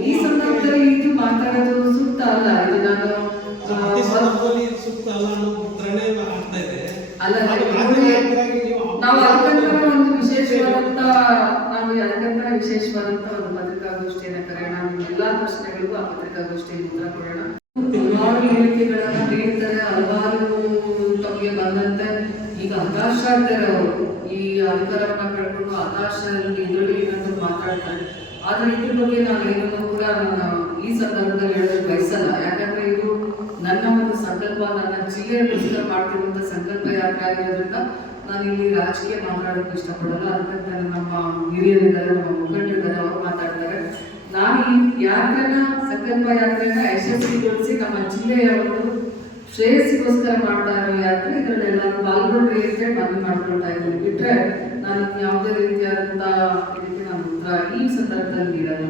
ಈ ಸಂದರ್ಭದಲ್ಲಿ ಇದು ಮಾತಾಡೋದು ಸೂಕ್ತ ಅಲ್ಲ? ಇದು ನಾನು ಸೂಕ್ತ ಅಲ್ಲ ಅನ್ನೋ ಉತ್ತರನೇ ಆಗ್ತಾ ಇದೆ. ಅಲ್ಲ, ನೀವು ನಾವು ಅದಕ್ಕಂತ ಒಂದು ವಿಶೇಷವಾದಂತ ನಾವು ವಿಶೇಷವಾದಂತ ಒಂದು ಪತ್ರಿಕಾಗೋಷ್ಠಿಯನ್ನ ಕರೆಯೋಣ. ನಿಮ್ಮ ಎಲ್ಲಾ ಪ್ರಶ್ನೆಗಳಿಗೂ ಆ ಪತ್ರಿಕಾಗೋಷ್ಠಿಯಲ್ಲಿ ಉತ್ತರ ಕೊಡೋಣ. ಹಲವಾರು ಹೇಳಿಕೆಗಳನ್ನ ನೀಡ್ತಾರೆ ಹಲವಾರು ಈಗ ಹತಾಶ ಆಗ್ತಾರೆ ಅವರು ಈ ಅಧಿಕಾರವನ್ನ ಕಳ್ಕೊಂಡು ಹತಾಶದಲ್ಲಿ ಇದರಲ್ಲಿ ಅಂತ ಮಾತಾಡ್ತಾರೆ. ಆದ್ರೆ ಇದ್ರ ಬಗ್ಗೆ ನಾನು ಏನನ್ನು ಕೂಡ ಈ ಸಂದರ್ಭದಲ್ಲಿ ಹೇಳಲು ಬಯಸಲ್ಲ. ಯಾಕಂದ್ರೆ ಇದು ನನ್ನ ಒಂದು ಸಂಕಲ್ಪ, ನನ್ನ ಜಿಲ್ಲೆಯ ಮಾಡ್ತಿರುವಂತ ಸಂಕಲ್ಪ ಯಾತ್ರೆ ಆಗಿರೋದ್ರಿಂದ ನಾನು ಇಲ್ಲಿ ರಾಜಕೀಯ ಮಾತಾಡೋಕೆ ಇಷ್ಟಪಡಲ್ಲ. ಅದಕ್ಕಂತ ನಮ್ಮ ಹಿರಿಯರಿದ್ದಾರೆ, ನಮ್ಮ ಮುಖಂಡರಿದ್ದಾರೆ, ಅವರು ಮಾತಾಡ್ತಾರೆ. ನಾನು ಈ ಯಾತ್ರೆನ, ಸಂಕಲ್ಪ ಯಾತ್ರೆನ ಯಶಸ್ವಿಗೊಳಿಸಿ ನಮ್ಮ ಜಿಲ್ಲೆಯ ಒಂದು ಶ್ರೇಯಸ್ಸಿಗೋಸ್ಕರ ಮಾಡ್ತಾ ಇರೋ ಯಾತ್ರೆ ಇದರಲ್ಲಿ ಎಲ್ಲರೂ ಪಾಲ್ಗೊಳ್ಳಿ ಅಂತ ಮನವಿ ಮಾಡ್ಕೊಳ್ತಾ ಇದ್ದೀನಿ. ಬಿಟ್ಟರೆ ನಾನು ಯಾವುದೇ ರೀತಿಯಾದಂಥ ಇದಕ್ಕೆ ನಾನು ಉತ್ತರ ಈ ಸಂದರ್ಭದಲ್ಲಿ ನೀಡಲ್ಲ.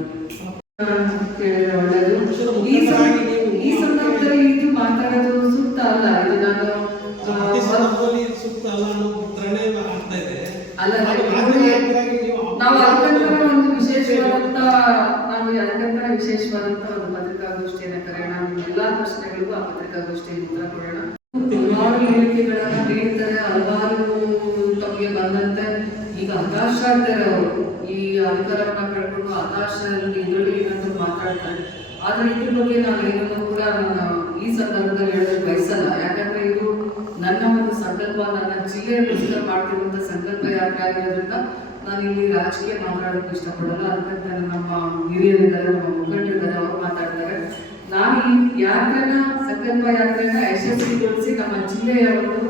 ಕೇಳಿದ್ರೆ ಒಳ್ಳೆಯದು. ಈ ಈ ಸಂದರ್ಭದಲ್ಲಿ ಇದು ಮಾತಾಡೋದು ಸೂಕ್ತ ಅಲ್ಲ. ಇದು ನಾನು ಅಲ್ಲ ನಾವು ಅದಕ್ಕಂತ ಒಂದು ವಿಶೇಷವಾದಂತ ನಾವು ಅದಕ್ಕಂತ ವಿಶೇಷವಾದಂತ ಒಂದು ಪತ್ರಿಕಾಗೋಷ್ಠಿಯನ್ನ ಕರೆಯೋಣ ನಿಮ್ಮ ಎಲ್ಲಾ ಪ್ರಶ್ನೆಗಳಿಗೂ ಆ ಪತ್ರಿಕಾಗೋಷ್ಠಿಯಲ್ಲಿ ಕೊಡೋಣ. ಹಲವಾರು ಹೇಳಿಕೆಗಳನ್ನ ನೀಡ್ತಾರೆ ಹಲವಾರು ತಮಗೆ ಬಂದಂತೆ. ಈಗ ಹತಾಶ ಆಗ್ತಾರೆ ಅವರು. ಈ ಅಧಿಕಾರವನ್ನ ಕಳ್ಕೊಂಡು ಹತಾಶದಲ್ಲಿ ಇದರಲ್ಲಿ ಮಾತಾಡ್ತಾರೆ. ಆದ್ರೆ ಇದ್ರ ಬಗ್ಗೆ ನಾನು ಏನನ್ನು ಕೂಡ ನನ್ನ ಈ ಸಂದರ್ಭದಲ್ಲಿ ಹೇಳಲು ಬಯಸಲ್ಲ. ಯಾಕಂದ್ರೆ ಇದು ನನ್ನ ಒಂದು ಸಂಕಲ್ಪ, ನನ್ನ ಜಿಲ್ಲೆಗೋಸ್ಕರ ಮಾಡ್ತಿರುವಂತ ಸಂಕಲ್ಪ ಯಾತ್ರೆ ಆಗಿರೋದ್ರಿಂದ ನಾನು ಇಲ್ಲಿ ರಾಜಕೀಯ ಮಾತಾಡೋಕೆ ಇಷ್ಟಪಡಲ್ಲ. ಅದಕ್ಕಂತ ನಮ್ಮ ಹಿರಿಯರಿದ್ದಾರೆ, ನಮ್ಮ ಮುಖಂಡರಿದ್ದಾರೆ. ನಾನು ಯಾತ್ರೆನ, ಸಂಕಲ್ಪ ಯಾತ್ರೆನ ಯಶಸ್ವಿಗೊಳಿಸಿ ನಮ್ಮ ಜಿಲ್ಲೆಯ ಒಂದು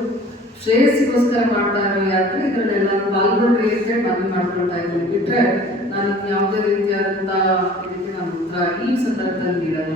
ಶ್ರೇಯಸ್ಸಿಗೋಸ್ಕರ ಮಾಡ್ತಾ ಇರೋ ಯಾತ್ರೆ ಇದರಲ್ಲಿ ಎಲ್ಲರೂ ಪಾಲ್ಗೊಳ್ಳಿ ಅಂತ ಮನವಿ ಮಾಡ್ಕೊಳ್ತಾ ಇದ್ದೀನಿ. ಬಿಟ್ಟರೆ ನಾನು ಯಾವುದೇ ರೀತಿಯಾದಂಥ ಇದಕ್ಕೆ ನಾನು ಈ ಸಂದರ್ಭದಲ್ಲಿ ನೀಡಲ್ಲ